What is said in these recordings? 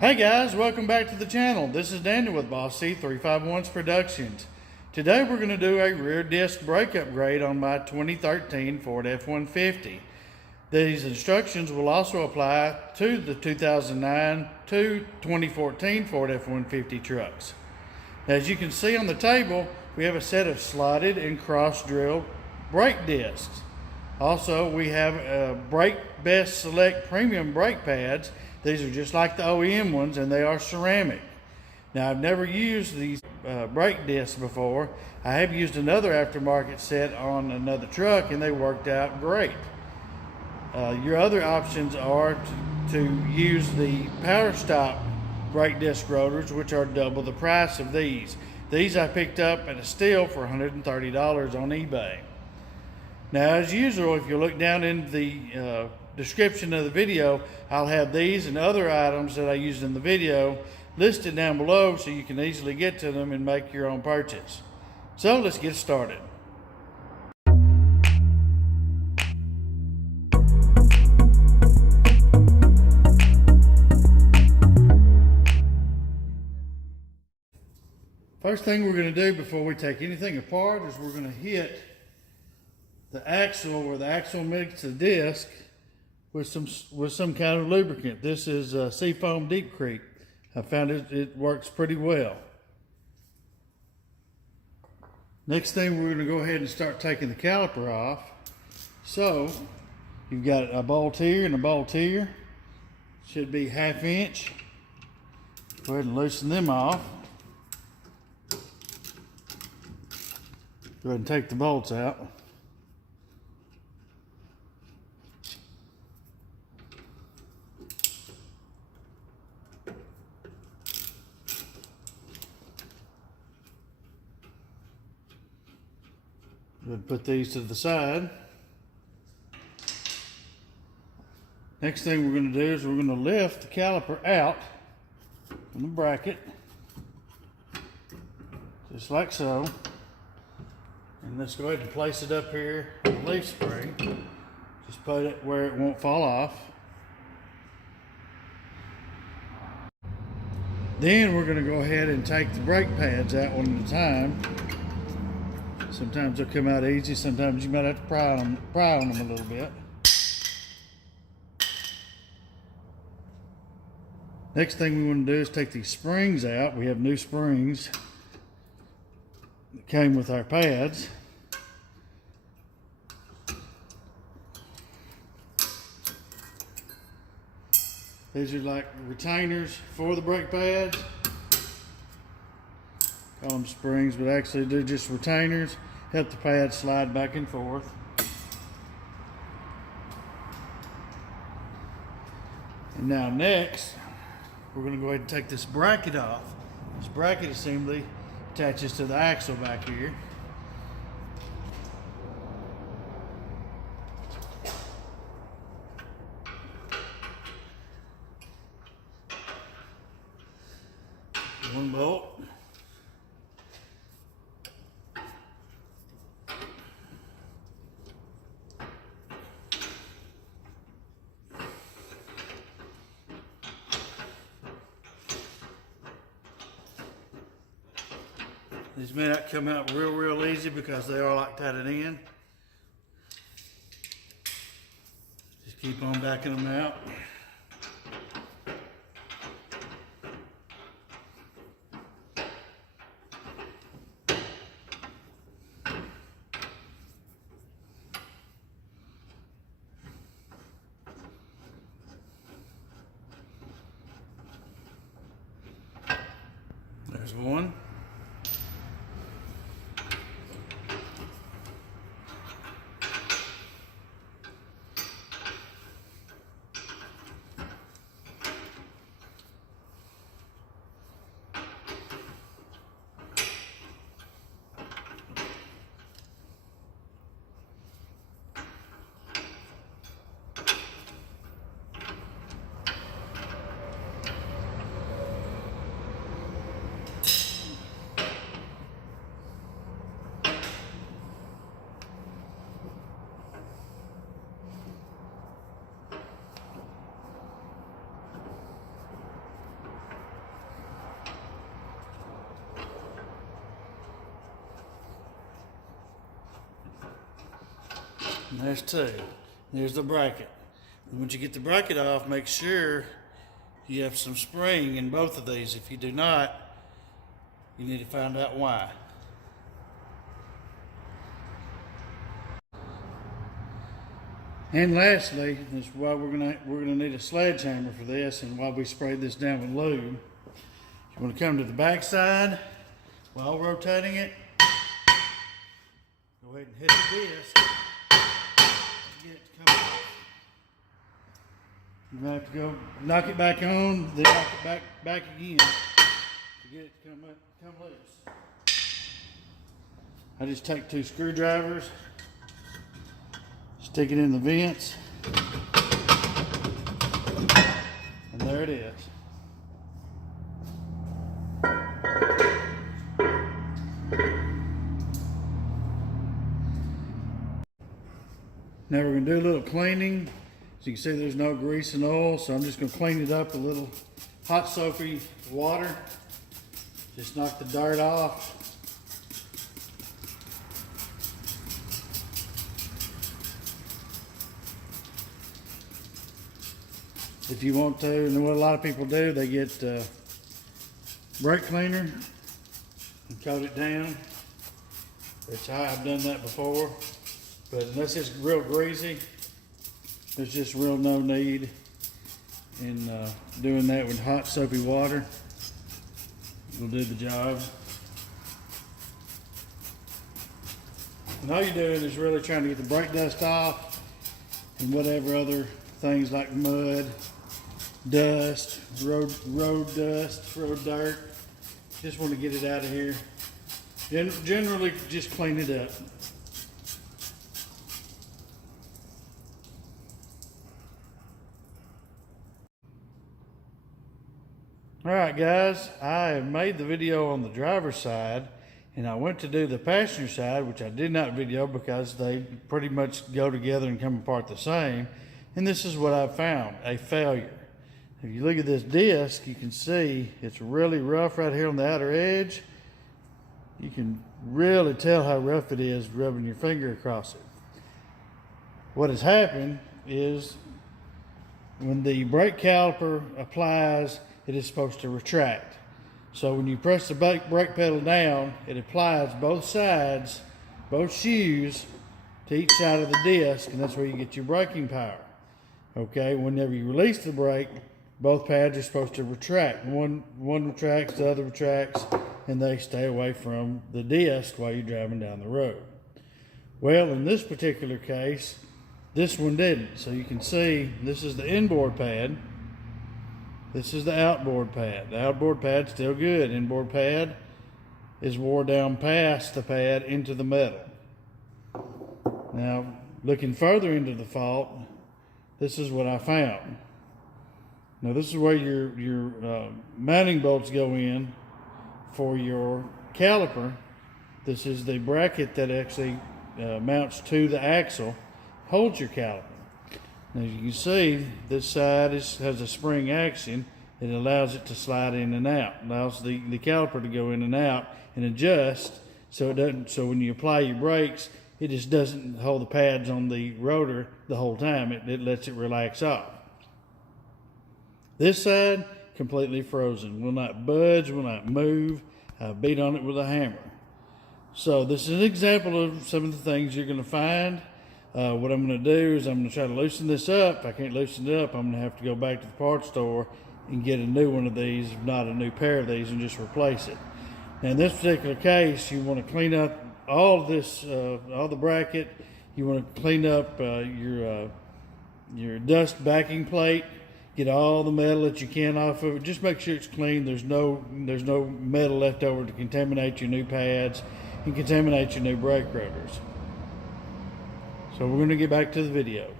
Hey guys, welcome back to the channel. This is Daniel with Boss C351's Productions. Today we're going to do a rear disc brake upgrade on my 2013 Ford F-150. These instructions will also apply to the 2009 to 2014 Ford F-150 trucks. As you can see on the table, we have a set of slotted and cross-drilled brake discs. Also, we have Brake Best Select Premium brake pads. These are just like the OEM ones, and they are ceramic. Now, I've never used these brake discs before. I have used another aftermarket set on another truck, and they worked out great. Your other options are to use the Power Stop brake disc rotors, which are double the price of these. These I picked up at a steal for $130 on eBay. Now, as usual, if you look down in the description of the video, I'll have these and other items that I used in the video listed down below so you can easily get to them and make your own purchase. So let's get started. First thing we're going to do before we take anything apart is we're going to hit the axle where the axle meets the disc with some kind of lubricant. This is Seafoam Deep Creek. I found it works pretty well. Next thing, we're going to go ahead and start taking the caliper off. So you've got a bolt here and a bolt here. Should be 1/2 inch. Go ahead and loosen them off. Go ahead and take the bolts out. We'll put these to the side. Next thing we're going to do is we're going to lift the caliper out from the bracket, just like so. And let's go ahead and place it up here on the leaf spring. Just put it where it won't fall off. Then we're going to go ahead and take the brake pads out one at a time. Sometimes they'll come out easy, sometimes you might have to pry on them a little bit. Next thing we want to do is take these springs out. We have new springs that came with our pads. These are like retainers for the brake pads. Call them springs, but actually they're just retainers. Help the pad slide back and forth. And now next, we're going to go ahead and take this bracket off. This bracket assembly attaches to the axle back here. One bolt. These may not come out real easy because they are like tied in. Just keep on backing them out. There's one. And there's two. There's the bracket. And once you get the bracket off, make sure you have some spring in both of these. If you do not, you need to find out why. And lastly, this is why we're gonna need a sledgehammer for this, and why we sprayed this down with lube. You want to come to the back side while rotating it. Go ahead and hit the disc to get it to come off. You might have to go knock it back on, then knock it back again to get it to come loose. I just take 2 screwdrivers. Stick it in the vents, and there it is. Now we're going to do a little cleaning. As you can see, there's no grease and oil, so I'm just going to clean it up with a little hot soapy water. Just knock the dirt off. If you want to, and what a lot of people do, they get brake cleaner and coat it down. I've done that before, but unless it's real greasy, there's just real no need in doing that with hot soapy water. It'll do the job. And all you're doing is really trying to get the brake dust off and whatever other things like mud, dust, road dirt. Just want to get it out of here. Generally, just clean it up. All right, guys, I have made the video on the driver's side, and I went to do the passenger side, which I did not video because they pretty much go together and come apart the same. And this is what I found, a failure. If you look at this disc, you can see it's really rough right here on the outer edge. You can really tell how rough it is rubbing your finger across it. What has happened is when the brake caliper applies, it is supposed to retract. So when you press the brake pedal down, it applies both sides, both shoes, to each side of the disc, and that's where you get your braking power. Okay, whenever you release the brake, both pads are supposed to retract. One retracts, the other retracts, and they stay away from the disc while you're driving down the road. Well, in this particular case, this one didn't. So you can see this is the inboard pad. This is the outboard pad. The outboard pad's still good. Inboard pad is wore down past the pad into the metal. Now, looking further into the fault, this is what I found. Now this is where your mounting bolts go in for your caliper. This is the bracket that actually mounts to the axle, holds your caliper. Now as you can see, this side has a spring action. It allows it to slide in and out. It allows the caliper to go in and out and adjust so it doesn't. So when you apply your brakes, it just doesn't hold the pads on the rotor the whole time. It lets it relax off. This side, completely frozen. Will not budge, will not move. I beat on it with a hammer. So this is an example of some of the things you're going to find. What I'm going to do is I'm going to try to loosen this up. If I can't loosen it up, I'm going to have to go back to the parts store and get a new one of these, if not a new pair of these, and just replace it. Now in this particular case, you want to clean up all of this, all the bracket. You want to clean up your dust backing plate. Get all the metal that you can off of it. Just make sure it's clean. There's no metal left over to contaminate your new pads and contaminate your new brake rotors. So we're going to get back to the video.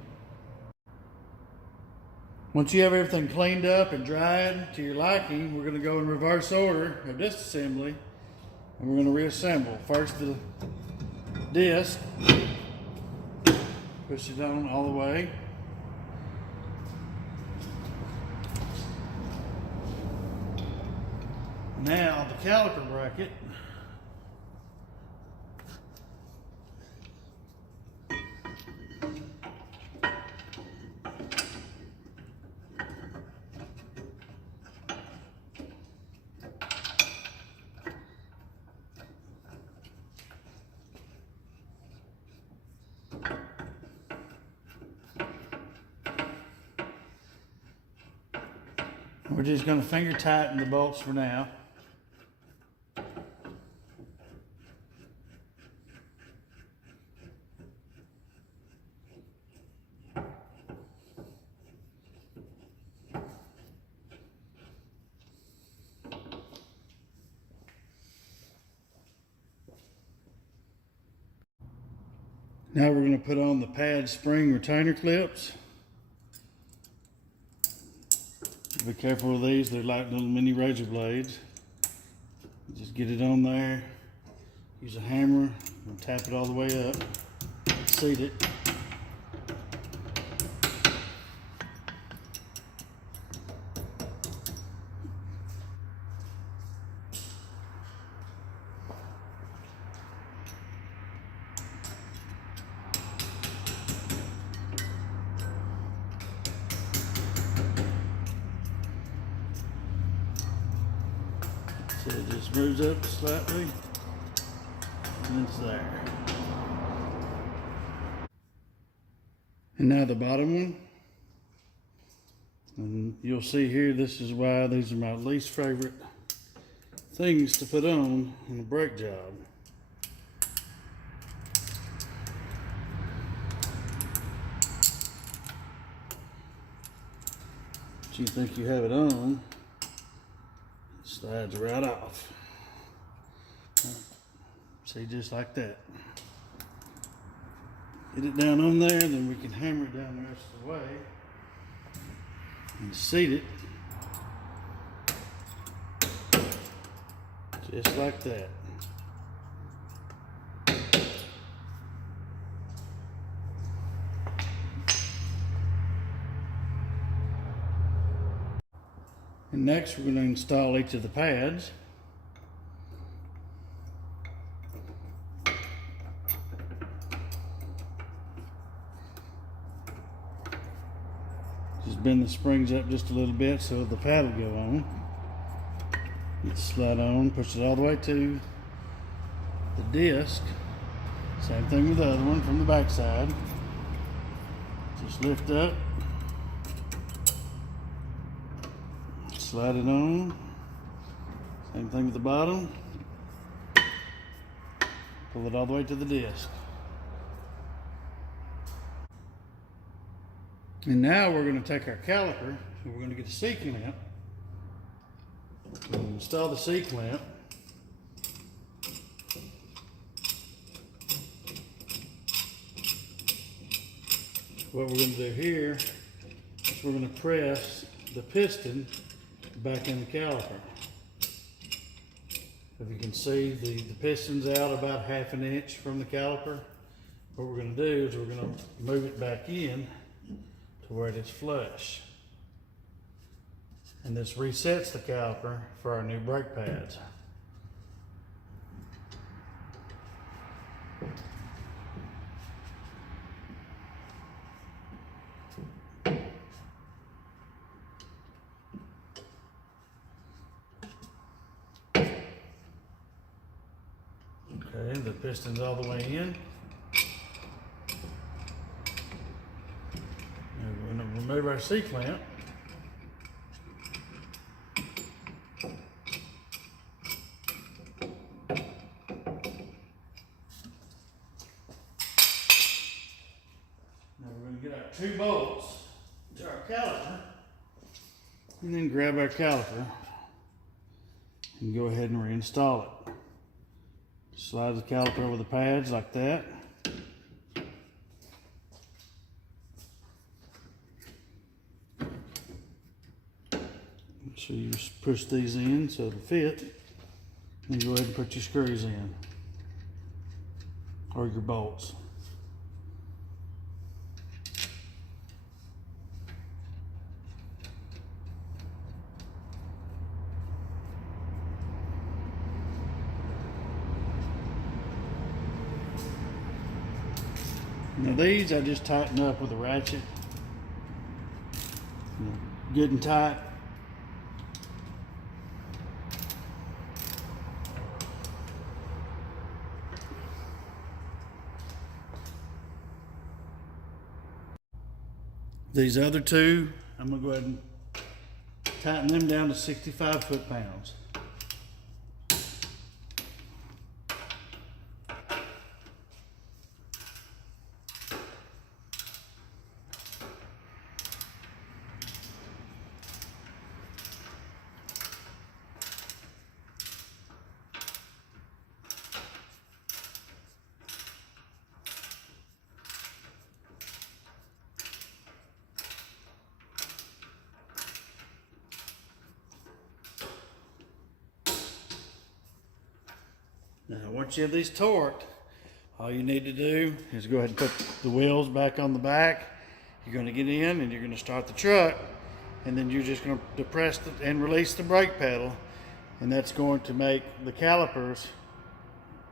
Once you have everything cleaned up and dried to your liking, we're going to go in reverse order of disassembly, and we're going to reassemble. First the disc, push it on all the way. Now the caliper bracket, We're just going to finger tighten the bolts for now. Now we're going to put on the pad spring retainer clips. Be careful with these, they're like little mini razor blades. Just get it on there, use a hammer, and tap it all the way up, seat it. So it just moves up slightly, and it's there. And now the bottom one. And you'll see here, this is why these are my least favorite things to put on a brake job. But you think you have it on, it slides right off. See, just like that. Get it down on there, then we can hammer it down the rest of the way and seat it just like that. And next we're going to install each of the pads. Just bend the springs up just a little bit so the pad will go on. Get the slide on, push it all the way to the disc. Same thing with the other one from the back side. Just lift up, slide it on. Same thing with the bottom. Pull it all the way to the disc. And now we're going to take our caliper, and we're going to get a C-clamp. We'll install the C-clamp. What we're going to do here is we're going to press the piston back in the caliper. If you can see, the piston's out about 1/2 inch from the caliper. What we're going to do is we're going to move it back in to where it is flush. And this resets the caliper for our new brake pads. Okay, the piston's all the way in. We're going to remove our C-clamp. Now we're going to get our 2 bolts to our caliper and then grab our caliper and go ahead and reinstall it. Slide the caliper over the pads like that. So you just push these in so it'll fit. Then go ahead and put your screws in, or your bolts. Now these I just tighten up with a ratchet. Good and tight. These other 2, I'm gonna go ahead and tighten them down to 65 foot-pounds. Now, once you have these torqued, all you need to do is go ahead and put the wheels back on the back. You're going to get in and you're going to start the truck, and then you're just going to depress and release the brake pedal, and that's going to make the calipers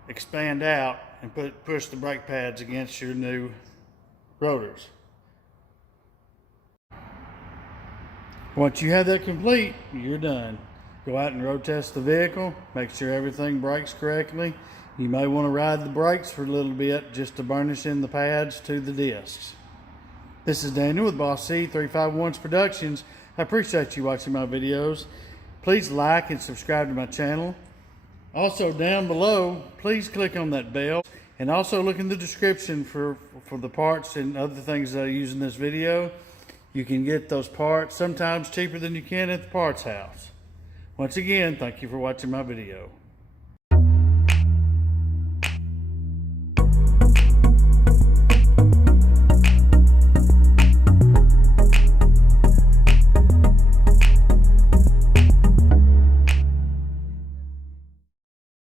expand out and push the brake pads against your new rotors. Once you have that complete, you're done. Go out and road test the vehicle, make sure everything brakes correctly. You may want to ride the brakes for a little bit just to burnish in the pads to the discs. This is Daniel with Boss C 351 Productions. I appreciate you watching my videos. Please like and subscribe to my channel. Also down below, please click on that bell, and also look in the description for the parts and other things that I use in this video. You can get those parts sometimes cheaper than you can at the parts house. Once again, thank you for watching my video.